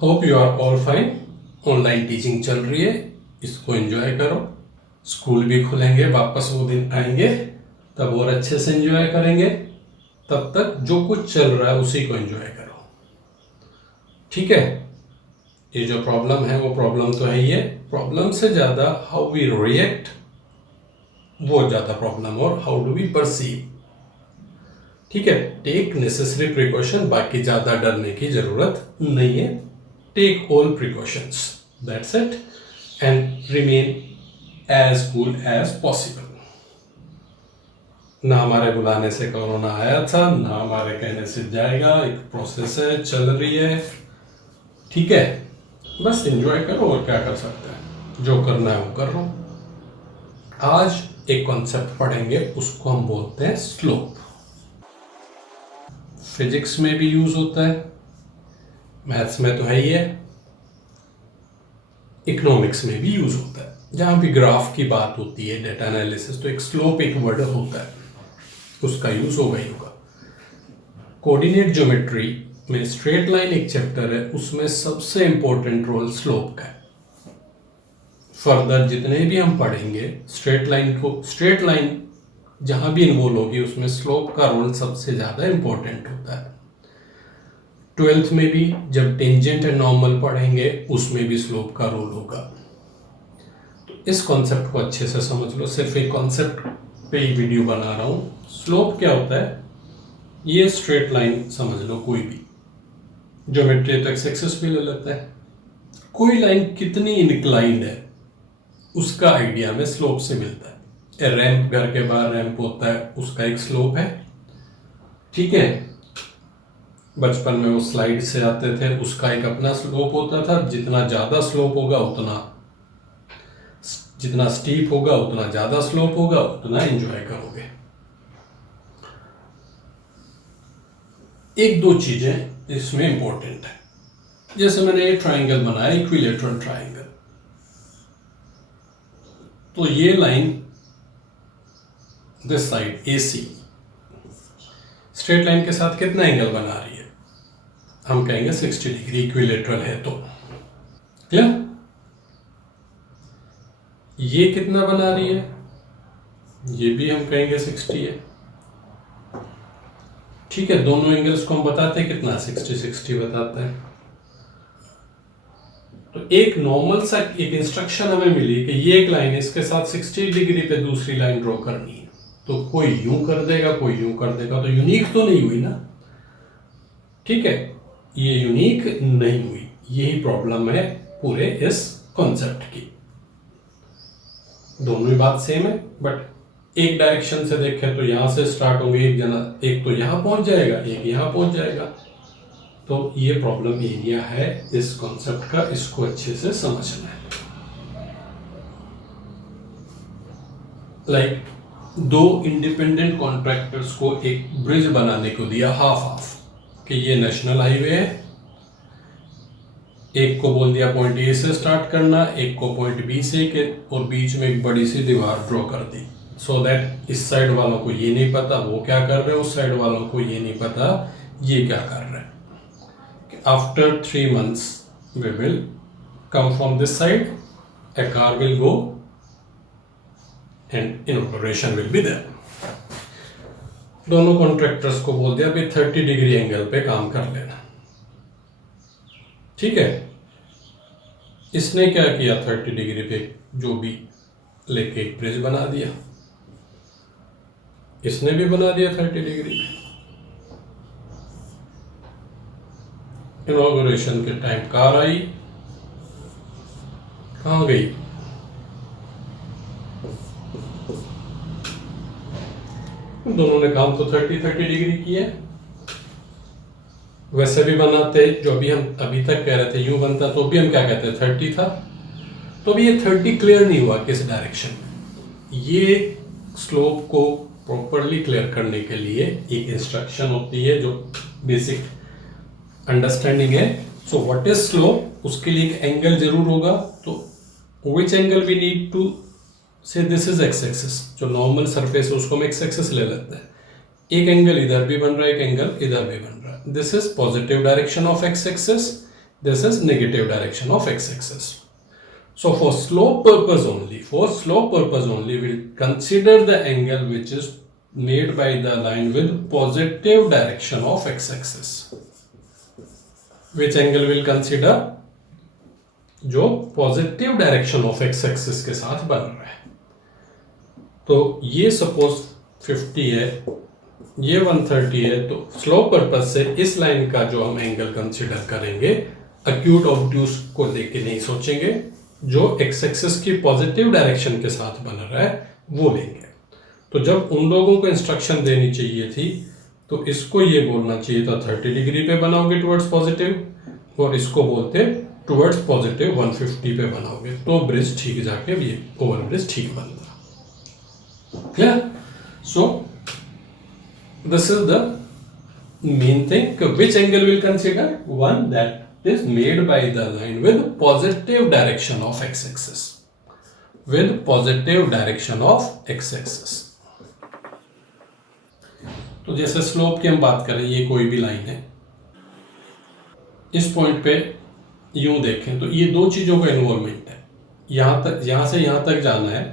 Hope you are all fine. Online teaching चल रही है, इसको एंजॉय करो। स्कूल भी खुलेंगे, वापस वो दिन आएंगे, तब और अच्छे से एंजॉय करेंगे। तब तक जो कुछ चल रहा है उसी को एंजॉय करो, ठीक है। ये जो प्रॉब्लम है वो प्रॉब्लम तो है ही है, प्रॉब्लम से ज़्यादा हाउ वी रिएक्ट वो ज़्यादा प्रॉब्लम, और हाउ डू वी परसीव, ठीक है। टेक नेसेसरी प्रिकॉशन, बाकी ज़्यादा डरने की ज़रूरत नहीं है। Take all precautions, that's it, and remain as cool as possible. ना हमारे बुलाने से कोरोना आया था, ना हमारे कहने से जाएगा। एक प्रोसेस है, चल रही है, ठीक है। बस एंजॉय करो, और क्या कर सकते हैं, जो करना है वो कर लो। आज एक कॉन्सेप्ट पढ़ेंगे, उसको हम बोलते हैं स्लोप। फिजिक्स में भी यूज होता है, मैथ्स में तो है ही है, इकोनॉमिक्स में भी यूज होता है। जहां भी ग्राफ की बात होती है, डेटा एनालिसिस, तो एक स्लोप एक वर्ड होता है, उसका यूज होगा ही होगा। कोऑर्डिनेट ज्योमेट्री में स्ट्रेट लाइन एक चैप्टर है, उसमें सबसे इंपॉर्टेंट रोल स्लोप का है। फर्दर जितने भी हम पढ़ेंगे स्ट्रेट लाइन जहां भी इन्वॉल्व होगी, उसमें स्लोप का रोल सबसे ज्यादा इंपॉर्टेंट होता है। 12th में भी जब टेंजेंट एंड नॉर्मल पढ़ेंगे, उसमें भी स्लोप का रोल होगा। तो इस कॉन्सेप्ट को अच्छे से समझ लो, सिर्फ एक कॉन्सेप्ट पे ही वीडियो बना रहा हूं। स्लोप क्या होता है, ये स्ट्रेट लाइन समझ लो, कोई भी ज्योमेट्री तो एक्स एक्सिस भी ले लेता है। कोई लाइन कितनी इंक्लाइंड है उसका आइडिया में स्लोप से मिलता है। रैंप, घर के बाहर रैंप होता है, उसका एक स्लोप है, ठीक है। बचपन में वो स्लाइड से आते थे, उसका एक अपना स्लोप होता था। जितना ज्यादा स्लोप होगा जितना स्टीप होगा उतना ज्यादा स्लोप होगा, उतना एंजॉय करोगे। एक दो चीजें इसमें इंपॉर्टेंट है, जैसे मैंने ये ट्राइंगल बनाया, इक्विलेटरल ट्राइंगल। तो ये line this side AC straight line के साथ कितना एंगल बना रही है, हम कहेंगे 60 डिग्री, इक्विलेटरल है तो। क्लियर? ये कितना बना रही है, ये भी हम कहेंगे 60 है, ठीक है। दोनों एंगल्स को हम बताते हैं कितना, 60 बताते हैं। तो एक नॉर्मल सा एक इंस्ट्रक्शन हमें मिली कि ये एक लाइन है, इसके साथ 60 डिग्री पे दूसरी लाइन ड्रॉ करनी है। तो कोई यूं कर देगा, कोई यूं कर देगा, तो यूनिक तो नहीं हुई ना, ठीक है। ये यूनिक नहीं हुई, यही प्रॉब्लम है पूरे इस कॉन्सेप्ट की। दोनों ही बात सेम है, बट एक डायरेक्शन से देखें तो यहां से स्टार्ट होंगे, एक तो यहां पहुंच जाएगा, एक यहां पहुंच जाएगा। तो ये प्रॉब्लम एरिया है इस कॉन्सेप्ट का, इसको अच्छे से समझना है। लाइक दो इंडिपेंडेंट कॉन्ट्रैक्टर्स को एक ब्रिज बनाने को दिया, हाफ कि ये नेशनल हाईवे है। एक को बोल दिया पॉइंट A से स्टार्ट करना, एक को पॉइंट B से के, और बीच में एक बड़ी सी दीवार ड्रॉ कर दी, सो दैट इस साइड वालों को ये नहीं पता वो क्या कर रहे हैं, उस साइड वालों को ये नहीं पता ये क्या कर रहे हैं। After 3 months we will come from this side, a car will go and inauguration will be there. दोनों कॉन्ट्रैक्टर्स को बोल दिया भाई 30 डिग्री एंगल पे काम कर लेना, ठीक है। इसने क्या किया, 30 डिग्री पे जो भी लेके एक ब्रिज बना दिया, इसने भी बना दिया 30 डिग्री पे। इनॉग्रेशन के टाइम कार आई, कहां गई, दोनों ने काम तो 30 डिग्री किया। वैसे भी बनाते, जो भी हम अभी तक कह रहे थे यूं बनता, तो भी हम क्या कहते हैं 30 था। तो भी ये 30 क्लियर नहीं हुआ किस डायरेक्शन में। ये स्लोप को प्रॉपरली क्लियर करने के लिए एक इंस्ट्रक्शन होती है जो बेसिक अंडरस्टैंडिंग है। सो व्हाट इज स्लोप, उसके लिए एक एंगल जरूर होगा। तो which angle we need to say, this is x axis, जो नॉर्मल सरफेस है उसको हम एक्स एक्सिस ले लेते हैं। एक एंगल इधर भी बन रहा है, एक एंगल इधर भी बन रहा है। This is positive direction of x axis, This is negative direction of x-axis. So for slope purpose only, we'll consider the angle which is made by the line with positive direction of x-axis. Which angle will consider? जो positive direction of x axis के साथ बन रहा है. तो ये suppose 50 है, ये 130 है, तो स्लोप पर्पज से इस लाइन का जो हम एंगल कंसीडर करेंगे, एक्यूट ऑब्ट्यूस को लेके नहीं सोचेंगे, जो एक्स एक्सिस की पॉजिटिव डायरेक्शन के साथ बन रहा है वो लेंगे. तो जब उन लोगों को इंस्ट्रक्शन देनी चाहिए थी तो इसको ये बोलना चाहिए था 30 डिग्री पे बनाओगे टुवर्ड्स पॉजिटिव, और इसको बोलते टुवर्ड्स पॉजिटिव 150 पे बनाओगे, तो ब्रिज ठीक जाके ये ओवर ब्रिज ठीक बन रहा. Clear? So this is the main thing. Which angle will consider? One that is made by the line with positive direction of x-axis. With positive direction of x-axis. तो जैसे slope की हम बात करें, ये कोई भी लाइन है, इस पॉइंट पे यूं देखें तो ये दो चीजों का इन्वॉल्वमेंट है. यहां से यहां तक जाना है,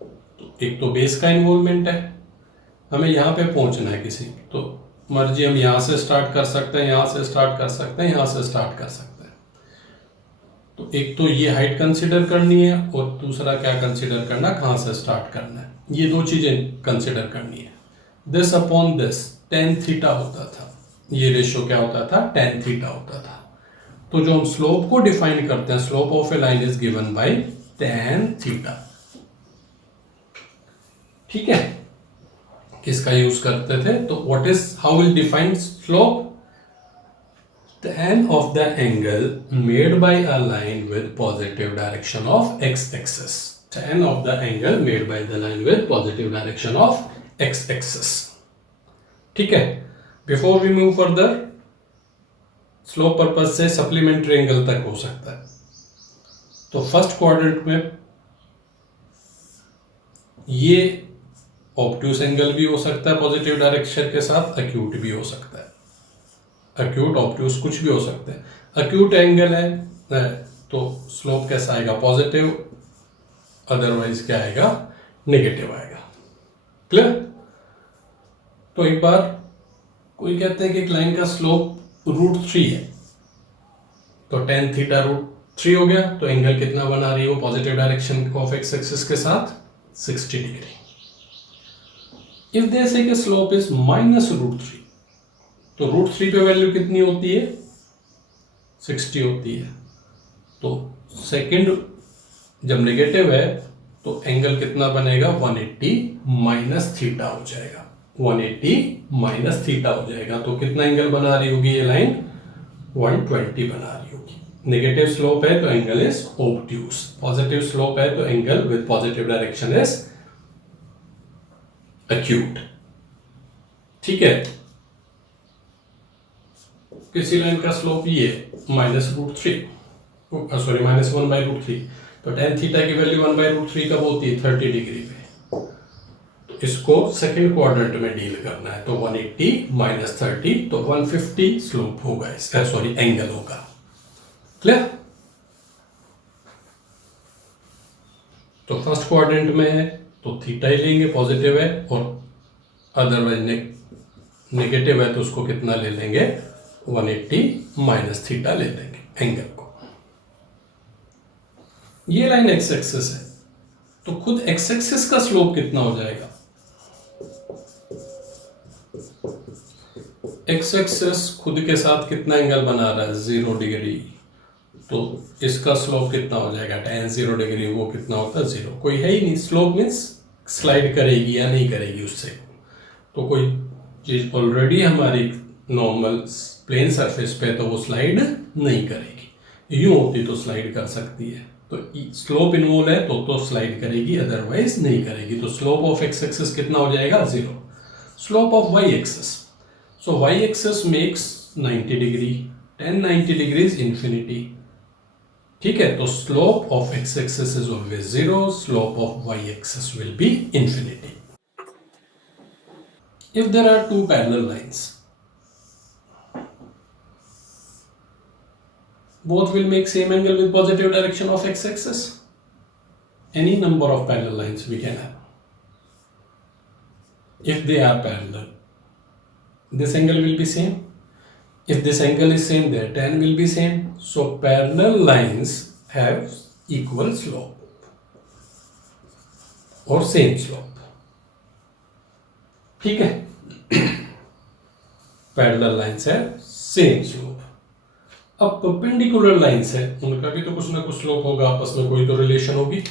तो एक तो बेस का इन्वॉल्वमेंट है, हमें यहां पे पहुंचना है किसी, तो मर्जी हम यहां से स्टार्ट कर सकते हैं, यहां से स्टार्ट कर सकते हैं, यहां से स्टार्ट कर सकते हैं. तो एक तो ये हाइट कंसीडर करनी है, और दूसरा क्या कंसीडर करना, कहां से स्टार्ट करना है. ये दो चीजें कंसीडर करनी है. This upon this tan theta होता था, ये रेशियो क्या होता था, tan थीटा होता था. तो जो हम स्लोप को डिफाइन करते हैं, slope of A line is given by tan theta. ठीक है, किसका यूज करते थे, तो what is, how will define slope? tan of the angle made by a line with positive direction of x-axis. Tan of the angle made by the line with positive direction of x-axis. ठीक है, before we move further, slope purpose से supplementary angle तक हो सकता है. तो first quadrant में ये ऑब्ट्यूस एंगल भी हो सकता है पॉजिटिव डायरेक्शन के साथ, एक्यूट भी हो सकता है. एक्यूट ऑब्ट्यूस कुछ भी हो सकता है. एक्यूट एंगल है तो स्लोप कैसा आएगा, पॉजिटिव, अदरवाइज क्या आएगा, नेगेटिव आएगा. क्लियर? तो एक बार कोई कहते हैं कि एक लाइन का स्लोप √3 है, तो tan थीटा √3 हो गया, तो एंगल कितना बना रही है वो positive direction of x axis के साथ, 60 डिग्री. इफ दे से कि स्लोप इज -√3, तो √3 पे वैल्यू कितनी होती है, 60 होती है. तो सेकंड जब नेगेटिव है तो एंगल कितना बनेगा, 180 माइनस थीटा हो जाएगा. 180 माइनस थीटा हो जाएगा, तो कितना एंगल बना रही होगी ये लाइन, 120 बना रही होगी. नेगेटिव स्लोप है तो angle is obtuse, positive slope है तो angle with positive direction is acute. ठीक है, किसी लाइन का स्लोप ये -√3, सॉरी -1/√3, तो tan थीटा की वैल्यू 1/√3 कब होती है, 30 डिग्री पे. तो इसको सेकंड क्वाड्रेंट में डील करना है, तो 180 माइनस 30, तो 150 स्लोप होगा इसका, सॉरी एंगल होगा. क्लियर? तो फर्स्ट क्वाड्रेंट में है तो थीटा ही लेंगे, पॉजिटिव है, और अदरवाइज नेगेटिव है तो उसको कितना ले लेंगे, 180 माइनस थीटा ले लेंगे एंगल को. ये लाइन एक्स एक्सिस है, तो खुद एक्स एक्सिस का स्लोप कितना हो जाएगा, एक्स एक्सिस खुद के साथ कितना एंगल बना रहा है, 0 डिग्री, तो इसका स्लोप कितना हो जाएगा, tan 0 डिग्री, वो कितना होता है, 0. कोई है ही नहीं. स्लोप मीन्स स्लाइड करेगी या नहीं करेगी उससे, तो कोई चीज ऑलरेडी हमारी नॉर्मल प्लेन सरफेस पे, तो वो स्लाइड नहीं करेगी. यूं होती तो स्लाइड कर सकती है, तो स्लोप इन्वॉल्व है तो स्लाइड करेगी, अदरवाइज नहीं करेगी. तो स्लोप ऑफ एक्स एक्सिस कितना हो जाएगा, 0. Slope of y axis, so y axis makes 90 degree, tan 90 degree is infinity. ठीक है, तो slope of x axis is always 0, slope of y axis will be infinity. If there are two parallel lines, both will make same angle with positive direction of x-axis. Any number of parallel lines we can have. If they are parallel, this angle will be same. If this angle is same, their tan will be same. So parallel lines have equal slope or same slope. ठीक है? Parallel lines have same slope. अब perpendicular lines है, उनका भी तो कुछ ना कुछ स्लोप होगा, आपस में कोई तो रिलेशन होगी.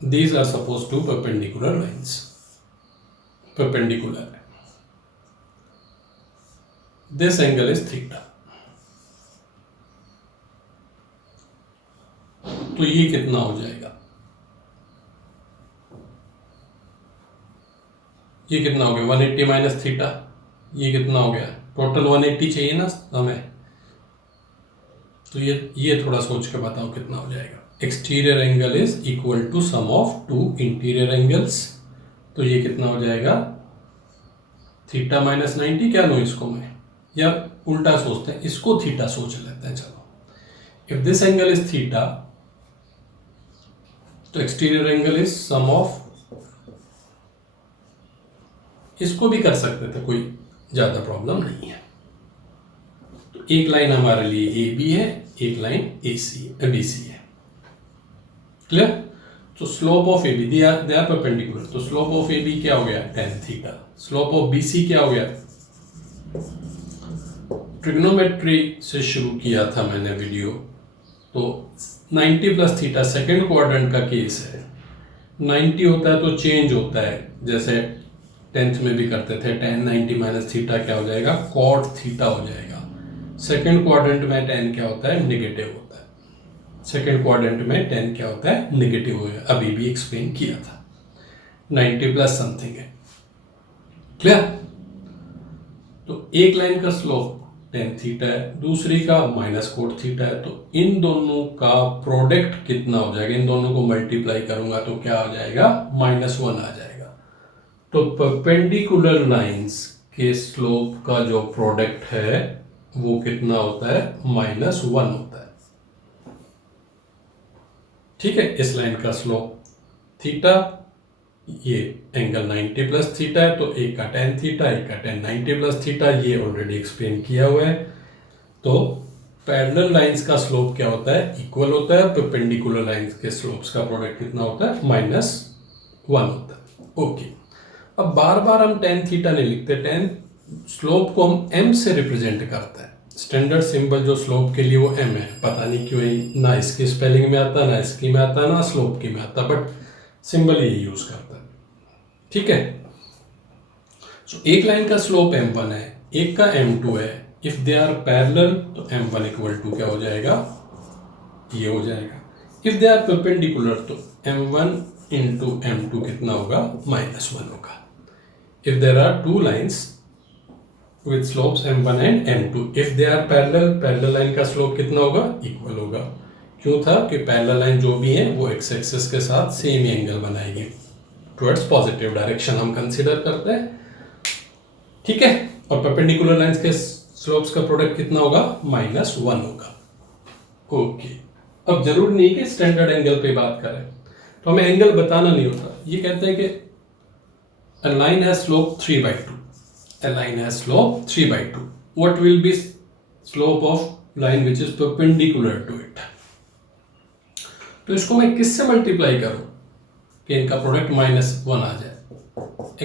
These are supposed to perpendicular lines. Perpendicular. This angle is theta. तो ये कितना हो जाएगा? ये कितना हो गया? 180 माइनस थीटा. ये कितना हो गया? टोटल 180 चाहिए ना हमें. तो ये थोड़ा सोच के बताओ कितना हो जाएगा. Exterior angle is equal to sum of two interior angles. तो ये कितना हो जाएगा? Theta minus 90. क्या लो इसको मैं, या उल्टा सोचते हैं, इसको थीटा सोच लेते हैं. चलो, if this angle is theta, तो exterior angle is sum of, इसको भी कर सकते थे, कोई ज्यादा प्रॉब्लम नहीं है. तो एक लाइन हमारे लिए ए बी है, एक लाइन बी सी है. क्लियर? तो slope of A B, they are perpendicular. तो स्लोप ऑफ ए बी क्या हो गया? tan theta. Slope of B C क्या हो गया? ट्रिग्नोमेट्री से शुरू किया था मैंने वीडियो, तो 90 प्लस थीटा सेकेंड क्वाड्रेंट का केस है. 90 होता है तो चेंज होता है, जैसे 10th में भी करते थे. tan 90 माइनस थीटा क्या हो जाएगा? cot थीटा हो जाएगा. सेकेंड क्वाड्रेंट में tan क्या होता है? नेगेटिव होता है. सेकेंड क्वाड्रेंट में tan क्या होता है? नेगेटिव होगा. अभी भी एक्सप्लेन किया था. 90 प्लस समथिंग है. क्लियर? तो एक लाइन का स्लोप tan थीटा है, दूसरी का माइनस कोट थीटा है. तो इन दोनों का प्रोडक्ट कितना हो जाएगा? इन दोनों को मल्टीप्लाई करूंगा तो क्या हो जाएगा? -1 आ जाएगा. तो परपेंडिकुलर लाइंस के स्लोप का जो प्रोडक्ट है वो कितना होता है? -1 होता है. ठीक है? इस लाइन का स्लोप थीटा, ये एंगल 90 प्लस थीटा है, तो एक का tan थीटा, एक का tan 90 प्लस थीटा. ये ऑलरेडी एक्सप्लेन किया हुआ है. तो पैरेलल लाइंस का स्लोप क्या होता है? इक्वल होता है. परपेंडिकुलर लाइंस के स्लोप्स का प्रोडक्ट कितना होता है? -1 होता है. ओके. अब बार बार हम tan थीटा नहीं लिखते. tan स्लोप को हम m से रिप्रेजेंट करते हैं. स्टैंडर्ड सिंबल जो स्लोप के लिए वो m है. पता नहीं क्यों ना इसकी स्पेलिंग में आता, ना इसकी में आता, ना स्लोप की में आता, बट सिंबल ये यूज करता है. ठीक है? सो एक लाइन का स्लोप m1 है, एक का m2 है. इफ दे आर पैरेलल तो m1 इक्वल टू क्या हो जाएगा? ये हो जाएगा. इफ दे आर परपेंडिकुलर तो m1 इंटू m2 कितना होगा? -1 होगा. If there are two lines with slopes m1 and m2, if they are parallel, parallel line का slope कितना होगा? इक्वल होगा. क्यों था? कि parallel line जो भी है वो x एक्सिस के साथ सेम एंगल बनाएगी. टुवर्ड्स पॉजिटिव डायरेक्शन हम कंसीडर करते हैं. ठीक है? और परपेंडिकुलर लाइंस के स्लोप्स का प्रोडक्ट कितना होगा? -1 होगा. ओके. अब जरूर नहीं कि स्टैंडर्ड एंगल पे बात करें, तो हमें एंगल बताना नहीं होता. ये कहते हैं कि a line has slope 3/2. A line has slope 3/2. What will be slope of line which is perpendicular to it? तो इसको मैं किससे मल्टीप्लाई करूं कि इनका प्रोडक्ट -1 आ जाए?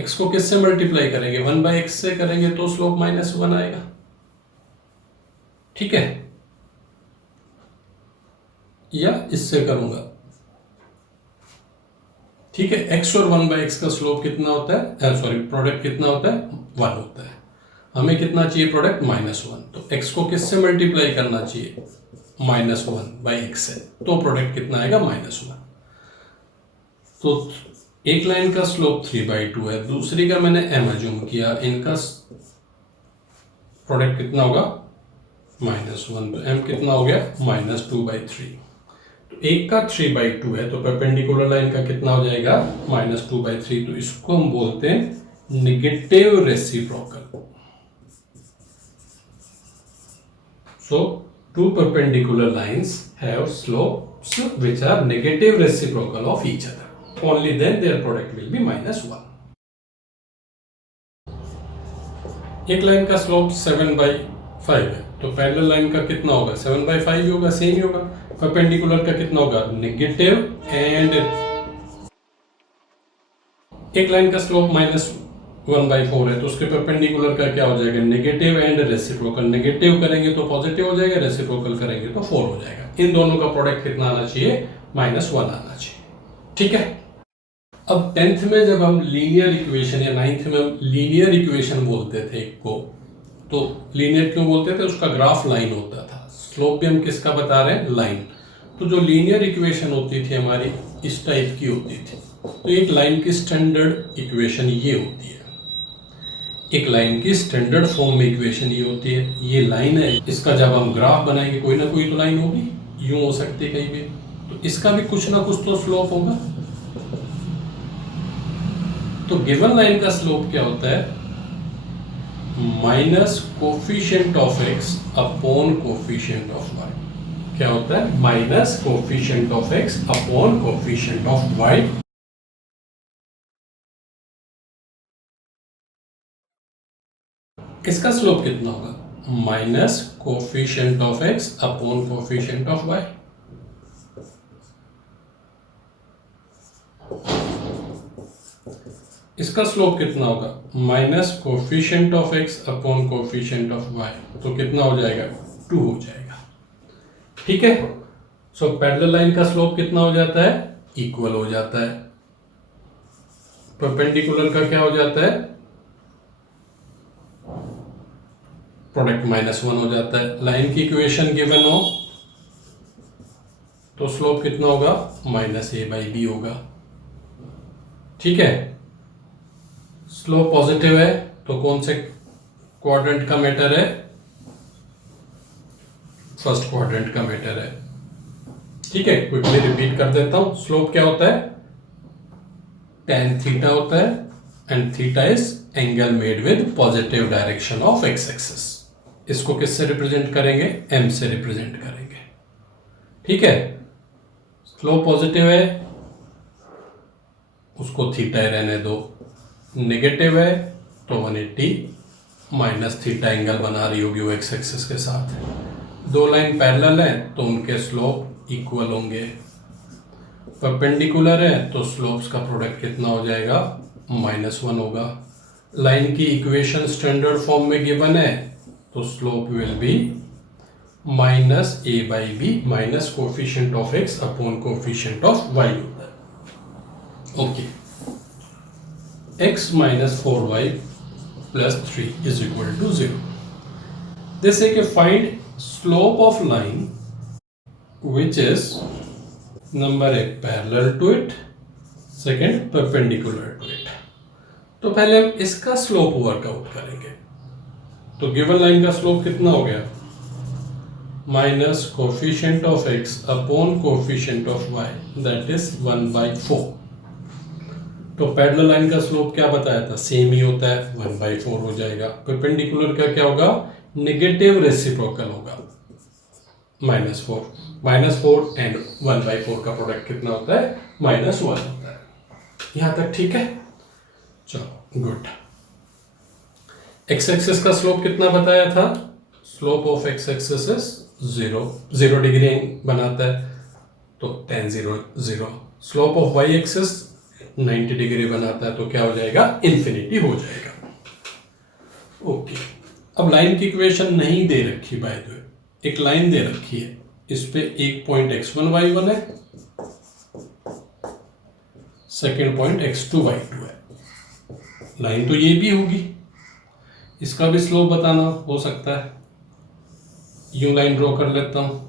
x को किससे मल्टीप्लाई करेंगे? 1/x से करेंगे तो स्लोप -1 आएगा. ठीक है? या इससे करूंगा. ठीक है? x और 1/x का स्लोप कितना होता है? सॉरी, प्रोडक्ट कितना होता है? 1 होता है. हमें कितना चाहिए प्रोडक्ट? -1. तो x को किससे मल्टीप्लाई करना चाहिए? -1/x से. तो प्रोडक्ट कितना आएगा? -1. तो एक लाइन का स्लोप 3/2 है, दूसरी का मैंने m अज्यूम किया. इनका प्रोडक्ट कितना होगा? -1. तो m कितना हो गया? -2/3. एक का 3/2 है, तो परपेंडिकुलर लाइन का कितना हो जाएगा? -2/3. तो इसको हम बोलते हैं negative reciprocal. So two perpendicular lines have slopes which are negative reciprocal of each other. Only then their product will be -1. एक लाइन का स्लोप 7/5 है, तो पैरेलल लाइन का कितना होगा? 7/5 होगा, सेम ही होगा। परपेंडिकुलर का कितना होगा? नेगेटिव। एंड एक लाइन का स्लोप -1/4 है, तो उसके परपेंडिकुलर का क्या हो जाएगा? Negative and reciprocal. नेगेटिव करेंगे तो पॉजिटिव हो जाएगा, रेसिप्रोकल करेंगे तो 4 हो जाएगा। इन दोनों का प्रोडक्ट कितना आना चाहिए? -1 आना चाहिए। ठीक है। अब 10th में जब हम लीनियर इक्वेशन या 9th में हम लीनियर इक्वेशन बोलते थे एक को, तो लीनियर क्यों बोलते थे? उसका ग्राफ लाइन होता था। स्लोप भी हम किसका बता रहे हैं? लाइन। तो जो लीनियर इक्वेशन होती थी हमारी इस टाइप की होती थी। तो एक लाइन की स्टैंडर्ड इक्वेशन ये होती है, एक लाइन की स्टैंडर्ड फॉर्म में इक्वेशन ये होती है। ये लाइन है, इसका जब हम ग्राफ बनाएंगे कोई ना कोई तो लाइन होगी, यूं हो सकती है कहीं भी, तो इसका भी कुछ ना कुछ तो स्लोप होगा। तो गिवन लाइन का स्लोप क्या होता है? Minus coefficient of x upon coefficient of y। क्या होता है? Minus coefficient of x upon coefficient of y। इसका स्लोप कितना होगा? Minus coefficient of x upon coefficient of y। इसका स्लोप कितना होगा? Minus coefficient of x upon coefficient of y। तो कितना हो जाएगा? 2 हो जाएगा। ठीक है। सो पैरेलल लाइन का स्लोप कितना हो जाता है? इक्वल हो जाता है। परपेंडिकुलर का क्या हो जाता है? प्रोडक्ट -1 हो जाता है। लाइन की इक्वेशन गिवन हो तो स्लोप कितना होगा? -a/b होगा। ठीक है। स्लोप पॉजिटिव है तो कौन से क्वाड्रेंट का मैटर है? फर्स्ट क्वाड्रेंट का मैटर है। ठीक है, क्विकली रिपीट कर देता हूं। स्लोप क्या होता है? tan थीटा होता है, and theta is angle made with positive direction of x axis. इसको किससे रिप्रेजेंट करेंगे? m से रिप्रेजेंट करेंगे। ठीक है। स्लोप पॉजिटिव है, उसको थीटा रहने दो। नेगेटिव है तो 180 माइनस थीटा एंगल बना रही होगी वो एक्स एक्सिस के साथ। दो लाइन पैरेलल है तो उनके स्लोप इक्वल होंगे। परपेंडिकुलर है तो स्लोप्स का प्रोडक्ट कितना हो जाएगा? -1 होगा। लाइन की इक्वेशन स्टैंडर्ड फॉर्म में गिवन है तो slope will be -a/b minus coefficient of x upon coefficient of y होता है। Okay. x minus 4y plus 3 is equal to 0. They say कि find slope of line which is number 1 parallel to it, second perpendicular to it. तो पहले हम इसका slope workout करेंगे। तो given line का स्लोप कितना हो गया? Minus coefficient of x upon coefficient of y, that is 1/4। तो पैरेलल लाइन का स्लोप क्या बताया था? सेम ही होता है, 1/4 हो जाएगा। परपेंडिकुलर का क्या होगा? नेगेटिव रेसिप्रोकल होगा, -4 एंड 1/4 का प्रोडक्ट कितना होता है? -1 होता है। यहां तक ठीक है? चलो गुड। एक्स एक्सिस का स्लोप कितना बताया था? Slope of x axis is 0 degree बनाता है, तो tan 0। Slope of y axis 90 degree बनाता है, तो क्या हो जाएगा? इन्फिनिटी हो जाएगा। ओके। अब लाइन की इक्वेशन नहीं दे रखी, बाय द वे एक लाइन दे रखी है, इस पे एक पॉइंट x1 y1 है, सेकेंड पॉइंट x2 y2 है। लाइन तो ये भी होगी, इसका भी स्लोप बताना हो सकता है। यूं लाइन ड्रॉ कर लेता हूं,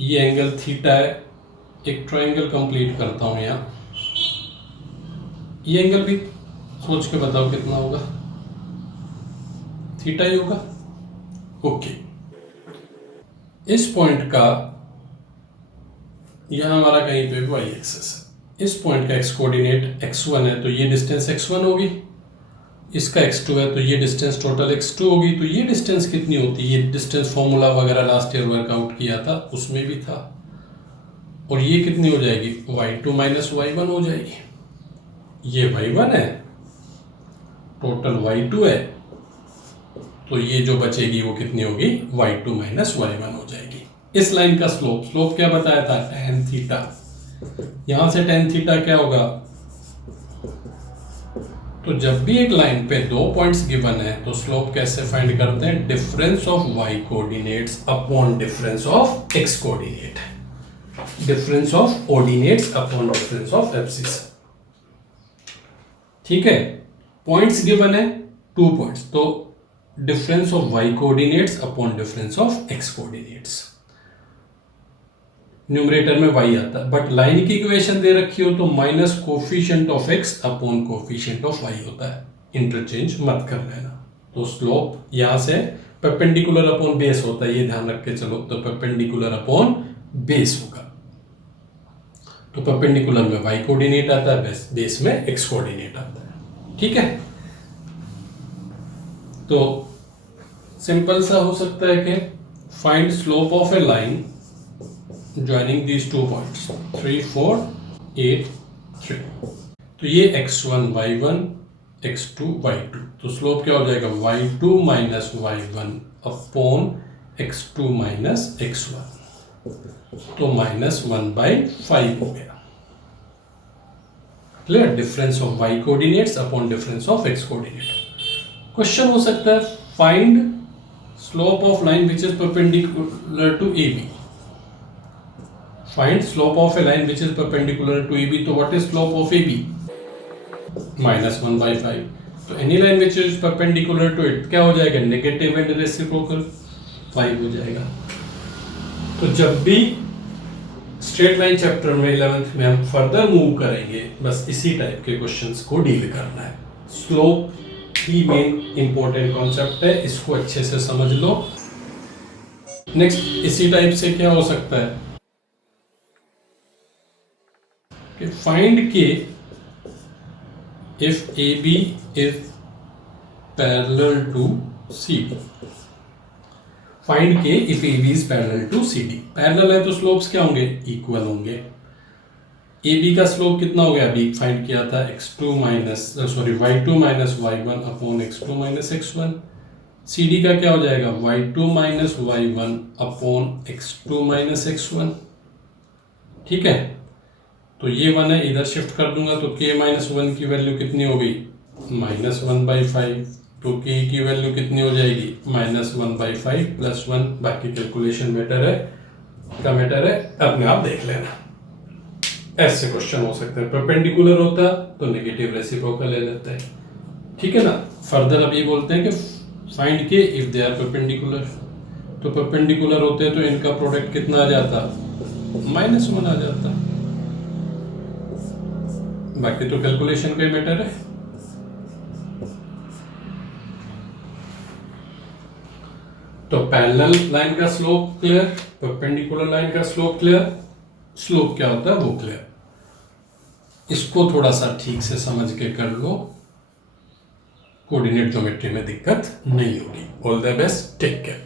ये एंगल थीटा है, एक ट्रायंगल कंप्लीट करता हूं यहां। ये एंगल भी सोच के बताओ कितना होगा? थीटा ही होगा। ओके। इस पॉइंट का यहां हमारा कहीं पे वाई एक्सिस है, इस पॉइंट का एक्स कोऑर्डिनेट x1 है, तो ये डिस्टेंस x1 होगी। इसका x2 है तो ये डिस्टेंस टोटल x2 होगी। तो ये डिस्टेंस कितनी होती है? ये डिस्टेंस फॉर्मूला वगैरह लास्ट ईयर वर्कआउट किया था उसमें भी था। और ये कितनी हो जाएगी? y2 माइनस y1 हो जाएगी। ये y1 है, टोटल y2 है, तो ये जो बचेगी वो कितनी होगी? y2 माइनस y1 हो जाएगी। इस लाइन का स्लोप क्या बताया था? tan theta. यहां से tan थीटा क्या होगा? तो जब भी एक लाइन पे दो पॉइंट्स गिवन है तो स्लोप कैसे फाइंड करते हैं? Difference of y coordinates upon difference of x coordinate, difference of ordinates upon difference of abscess. ठीक है, पॉइंट्स गिवन है 2 पॉइंट्स, तो difference of y coordinates upon difference of x coordinates. Numerator में y आता है, but line की equation दे रखी हो तो minus coefficient of x upon coefficient of y होता है। इंटरचेंज मत कर लेना। तो स्लोप यहां से परपेंडिकुलर अपॉन बेस होता है, ये ध्यान रख के चलो। तो परपेंडिकुलर अपॉन बेस होगा। तो परपेंडिकुलर में y कोऑर्डिनेट आता है, बेस में x कोऑर्डिनेट आता है। ठीक है, तो सिंपल सा हो सकता है कि find slope of A line joining these 2 points 3 4 8 3। तो ये x1 y1 x2 y2, तो स्लोप क्या हो जाएगा? y2 minus y1 upon x2 minus x1, तो -1/5 हो गया। Clear? Difference of y coordinates upon difference of x coordinate. Question हो सकता है find slope of line which is perpendicular to AB। Find slope of a line which is perpendicular to AB. तो what is slope of AB? -1/5। तो any line which is perpendicular to it क्या हो जाएगा? Negative and reciprocal 5 हो जाएगा। तो जब भी स्ट्रेट लाइन चैप्टर में 11th में हम फर्दर मूव करेंगे, बस इसी टाइप के क्वेश्चंस को डील करना है। स्लोप ही मेन इंपॉर्टेंट कॉन्सेप्ट है, इसको अच्छे से समझ लो। नेक्स्ट इसी टाइप से क्या हो सकता है कि find K if AB is parallel to CD। Find K if AB is parallel to CD। Parallel है तो स्लोप्स क्या होंगे? इक्वल होंगे। AB का स्लोप कितना हो गया? अभी फाइंड किया था y2 minus y1 upon x2 minus x1। CD का क्या हो जाएगा? y2 minus y1 upon x2 minus x1। ठीक है, तो ये 1 है, इधर शिफ्ट कर दूंगा तो k माइनस 1 की वैल्यू कितनी हो गई? -1/5। तो k की वैल्यू कितनी हो जाएगी? -1/5 प्लस 1। बाकी कैलकुलेशन मैटर है, अपने आप देख लेना। ऐसे क्वेश्चन हो सकते हैं। परपेंडिकुलर होता तो नेगेटिव रेसिप्रोकल ले लेते हैं। ठीक है ना। फर्दर अब ये बोलते हैं कि फाइंड के इफ दे आर परपेंडिकुलर। तो परपेंडिकुलर होते हैं तो इनका प्रोडक्ट कितना आ जाता? -1 आ जाता। बाकी तो कैलकुलेशन का ही मैटर है। तो पैरेलल लाइन का स्लोप क्लियर, परपेंडिकुलर लाइन का स्लोप क्लियर। स्लोप क्या होता है वो क्लियर। इसको थोड़ा सा ठीक से समझ के कर लो, कोऑर्डिनेट ज्योमेट्री में दिक्कत नहीं होगी। All the best, take care.